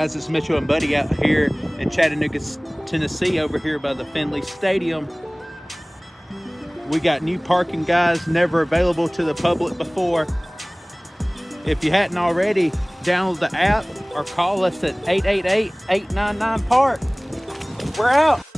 guys? It's Mitchell and Buddy out here in Chattanooga, Tennessee, over here by the Finley Stadium. We got new parking, guys, never available to the public before. If you hadn't already, download the app or call us at 888-899-PARK. We're out.